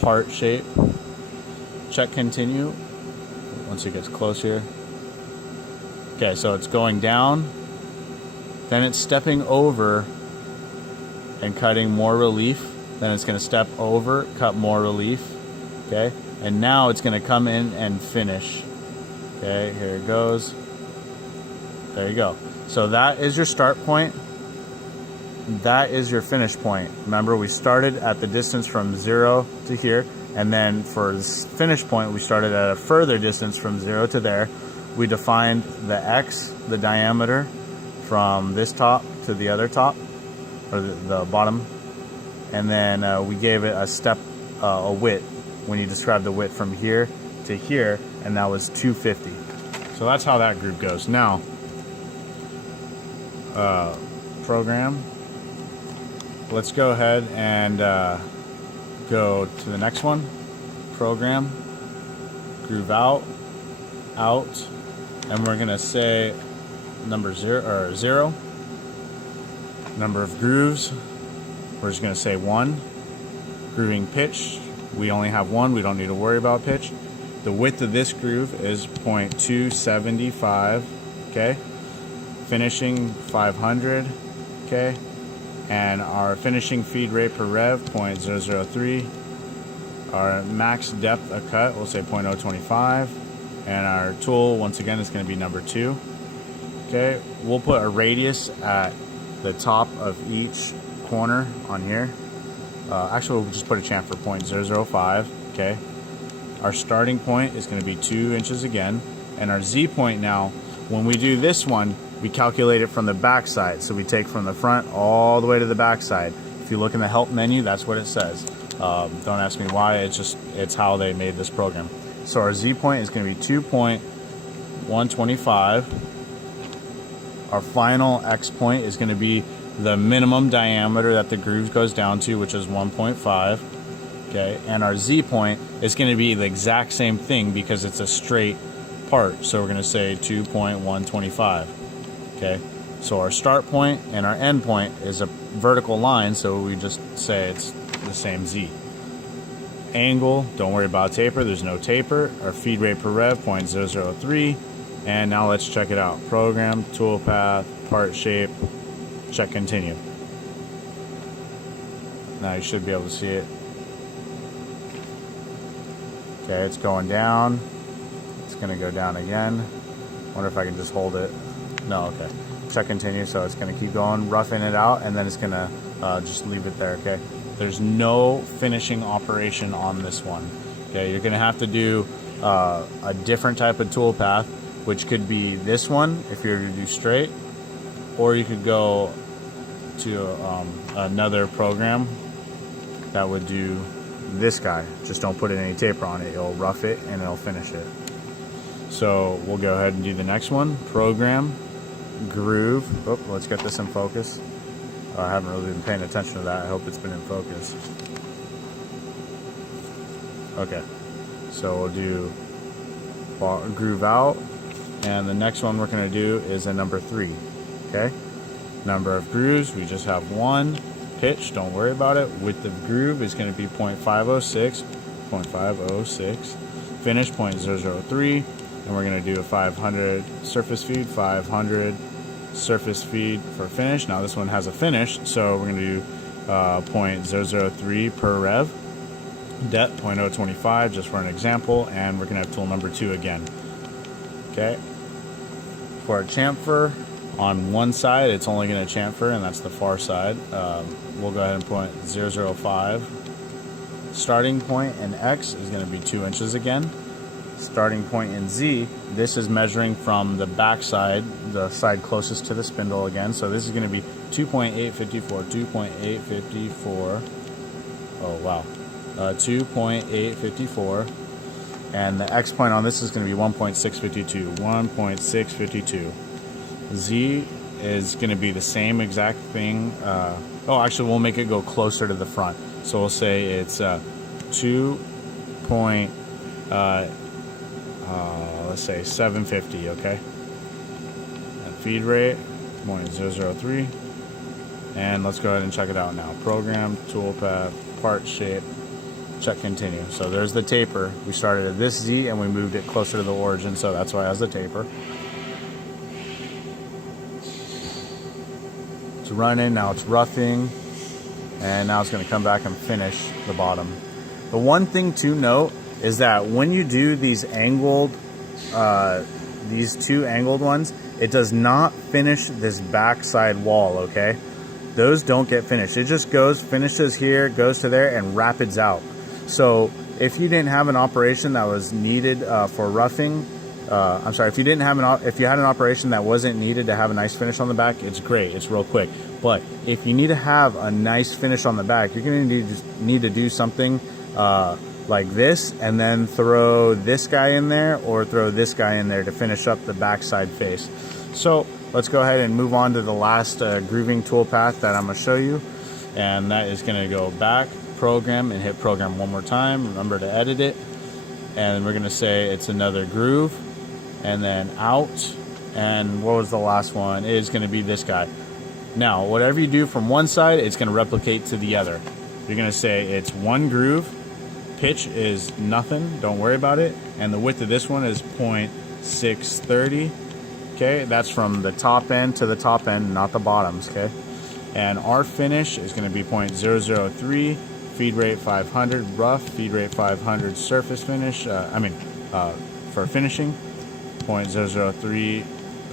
part shape, check continue, once it gets close here. Okay, so it's going down, then it's stepping over and cutting more relief, then it's going to step over, cut more relief, okay, and now it's going to come in and finish. Okay, here it goes. There you go. So that is your start point. That is your finish point. Remember, we started at the distance from 0 to here, and then for this finish point, we started at a further distance from 0 to there. We defined the X, the diameter, from this top to the other top, or the bottom, and then we gave it a step, a width, when you describe the width from here to here, and that was 250. So that's how that group goes. Now, program. Let's go ahead and go to the next one. Program, groove out, and we're gonna say number 0. Number of grooves, we're just gonna say 1. Grooving pitch, we only have 1. We don't need to worry about pitch. The width of this groove is 0.275. Okay. Finishing 500. Okay. And our finishing feed rate per rev, 0.003. Our max depth of cut, we'll say 0.025. And our tool, once again, is going to be number 2. Okay, we'll put a radius at the top of each corner on here. Actually, we'll just put a chamfer, 0.005. Okay, our starting point is going to be 2 inches again. And our Z point now, when we do this one, we calculate it from the back side. So we take from the front all the way to the back side. If you look in the help menu, that's what it says. Don't ask me why, it's how they made this program. So our Z point is going to be 2.125. Our final X point is going to be the minimum diameter that the groove goes down to, which is 1.5. Okay, and our Z point is going to be the exact same thing because it's a straight part. So we're going to say 2.125. Okay, so our start point and our end point is a vertical line, so we just say it's the same Z. Angle, don't worry about taper, there's no taper. Our feed rate per rev, 0.003. And now let's check it out. Program, toolpath, part shape, check continue. Now you should be able to see it. Okay, it's going down. It's going to go down again. Wonder if I can just hold it. No, okay. Check continue, so it's going to keep going, roughing it out, and then it's going to just leave it there, okay? There's no finishing operation on this one. Okay, you're going to have to do a different type of tool path, which could be this one if you're to do straight, or you could go to another program that would do this guy. Just don't put any taper on it. It'll rough it and it'll finish it. So we'll go ahead and do the next one. Program, groove. Oh, let's get this in focus. I haven't really been paying attention to that. I hope it's been in focus. Okay, so we'll do groove out, and the next one we're going to do is a number 3. Okay, number of grooves, we just have 1. Pitch, don't worry about it. Width of groove is going to be 0.506. Finish, 0.003. And we're going to do a 500 surface feed, 500 surface feed for finish. Now this one has a finish, so we're going to do 0.003 per rev. Depth, 0.025, just for an example. And we're going to have tool number 2 again. Okay. For a chamfer, on one side, it's only going to chamfer, and that's the far side. We'll go ahead and put 0.005. Starting point in X is going to be 2 inches again. Starting point in Z, this is measuring from the back side, the side closest to the spindle again. So this is going to be 2.854, 2.854. Oh, wow. 2.854. And the X point on this is going to be 1.652, 1.652. Z is going to be the same exact thing. Oh, actually, we'll make it go closer to the front. So we'll say it's let's say 750, okay? And feed rate, 0.003. And let's go ahead and check it out now. Program, toolpath, part shape, check continue. So there's the taper. We started at this Z and we moved it closer to the origin, so that's why it has the taper. It's running, now it's roughing, and now it's going to come back and finish the bottom. The one thing to note is that when you do these angled, these two angled ones, it does not finish this backside wall, okay? Those don't get finished. It just goes, finishes here, goes to there, and rapids out. So if you didn't have an operation that was needed for roughing, I'm sorry, if you didn't have if you had an operation that wasn't needed to have a nice finish on the back, it's great, it's real quick. But if you need to have a nice finish on the back, you're going to need to do something like this, and then throw this guy in there, or throw this guy in there to finish up the backside face. So let's go ahead and move on to the last grooving tool path that I'm going to show you, and that is going to go back, program, and hit program one more time. Remember to edit it, and we're going to say it's another groove, and then out, and what was the last one? It is going to be this guy. Now whatever you do from one side, it's going to replicate to the other. You're going to say it's one groove, pitch is nothing, don't worry about it, and the width of this one is 0.630. Okay, that's from the top end to the top end, not the bottoms, okay? And our finish is going to be 0.003, feed rate 500 rough, feed rate 500 surface finish, for finishing, 0.003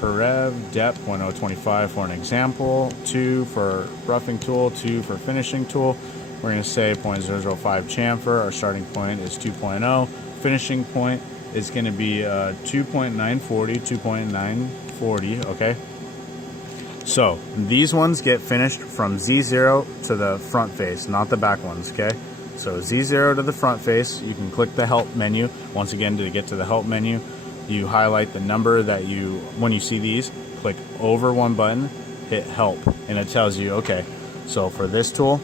per rev, depth 0.025 for an example, 2 for roughing tool, 2 for finishing tool. We're going to say 0.005 chamfer. Our starting point is 2.0. Finishing point is going to be 2.940, 2.940, okay? So these ones get finished from Z0 to the front face, not the back ones, okay? So Z0 to the front face, you can click the help menu. Once again, to get to the help menu, you highlight the number that you, when you see these, click over one button, hit help, and it tells you, okay, so for this tool,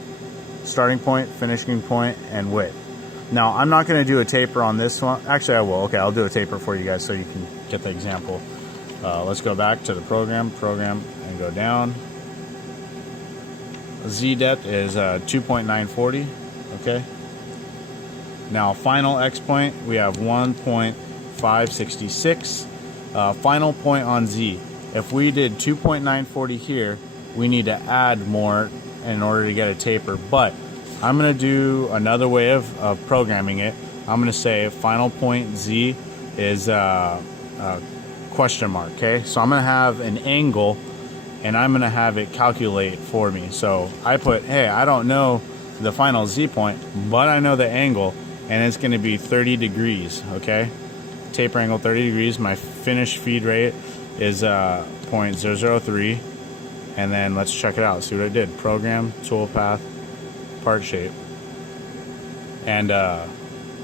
starting point, finishing point, and width. Now, I'm not going to do a taper on this one. Actually, I will. Okay, I'll do a taper for you guys so you can get the example. Let's go back to the program, and go down. Z depth is 2.940, okay? Now, final X point, we have 1.566. Final point on Z. If we did 2.940 here, we need to add more in order to get a taper, but I'm going to do another way of programming it. I'm going to say final point Z is question mark, okay? So I'm going to have an angle, and I'm going to have it calculate for me. So I put, hey, I don't know the final Z point, but I know the angle, and it's going to be 30 degrees, okay? Taper angle 30 degrees. My finish feed rate is 0.003. And then let's check it out, see what I did. Program, toolpath, part shape. And,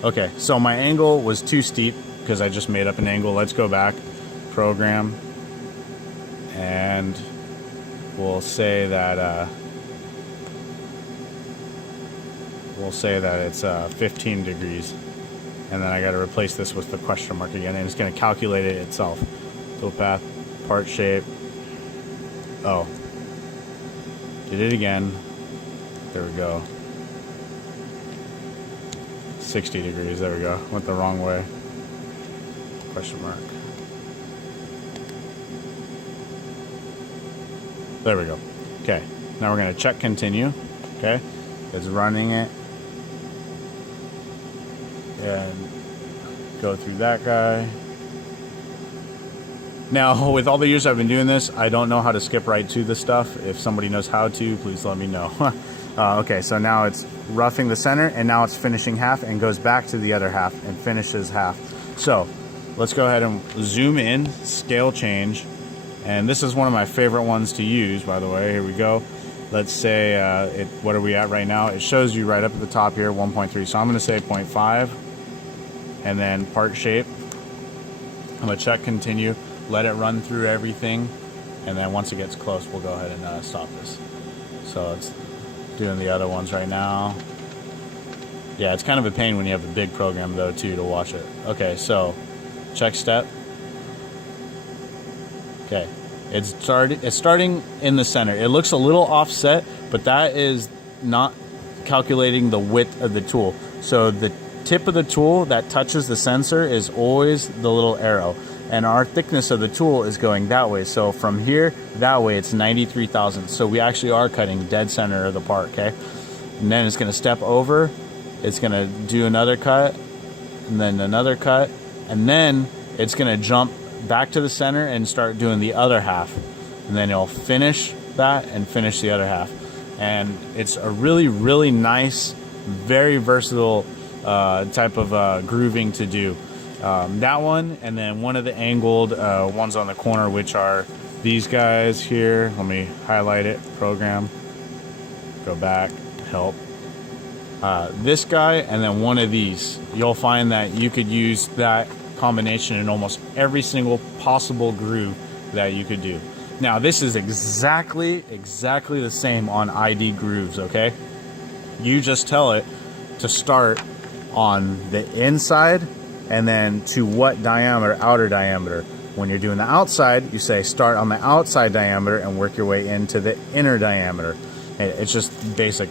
okay, so my angle was too steep because I just made up an angle. Let's go back, program, and we'll say that, it's 15 degrees. And then I got to replace this with the question mark again, and it's going to calculate it itself. Toolpath, part shape. Oh, did it again. There we go. 60 degrees. There we go. Went the wrong way. Question mark. There we go. Okay. Now we're going to check continue. Okay. It's running it. And go through that guy. Now, with all the years I've been doing this, I don't know how to skip right to the stuff. If somebody knows how to, please let me know. Okay, so now it's roughing the center, and now it's finishing half and goes back to the other half and finishes half. So let's go ahead and zoom in, scale change. And this is one of my favorite ones to use, by the way. Here we go. Let's say, what are we at right now? It shows you right up at the top here, 1.3. So I'm going to say 0.5, and then part shape. I'm going to check continue. Let it run through everything, and then once it gets close, we'll go ahead and stop this. So it's doing the other ones right now. Yeah, it's kind of a pain when you have a big program though too to watch it. Okay, so check step. Okay, it's starting in the center. It looks a little offset, but that is not calculating the width of the tool. So the tip of the tool that touches the sensor is always the little arrow, and our thickness of the tool is going that way. So from here that way it's 93 thousandths. So we actually are cutting dead center of the part, okay? And then it's going to step over, it's going to do another cut, and then another cut, and then it's going to jump back to the center and start doing the other half, and then it'll finish that and finish the other half. And it's a really nice, very versatile type of grooving to do. That one, and then one of the angled ones on the corner, which are these guys here. Let me highlight it, program, go back, help. This guy, and then one of these. You'll find that you could use that combination in almost every single possible groove that you could do. Now this is exactly the same on ID grooves, okay? You just tell it to start on the inside and then to what diameter, outer diameter. When you're doing the outside, you say start on the outside diameter and work your way into the inner diameter. It's just basic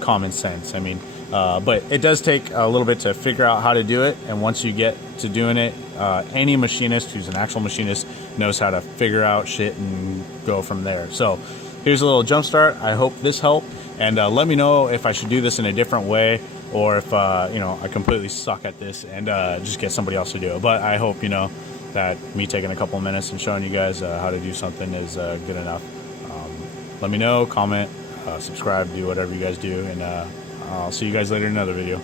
common sense. I mean, but it does take a little bit to figure out how to do it, and once you get to doing it, any machinist who's an actual machinist knows how to figure out shit and go from there. So here's a little jump start. I hope this helped, and let me know if I should do this in a different way, or if you know, I completely suck at this and just get somebody else to do it. But I hope, you know, that me taking a couple minutes and showing you guys how to do something is good enough. Let me know, comment, subscribe, do whatever you guys do, and I'll see you guys later in another video.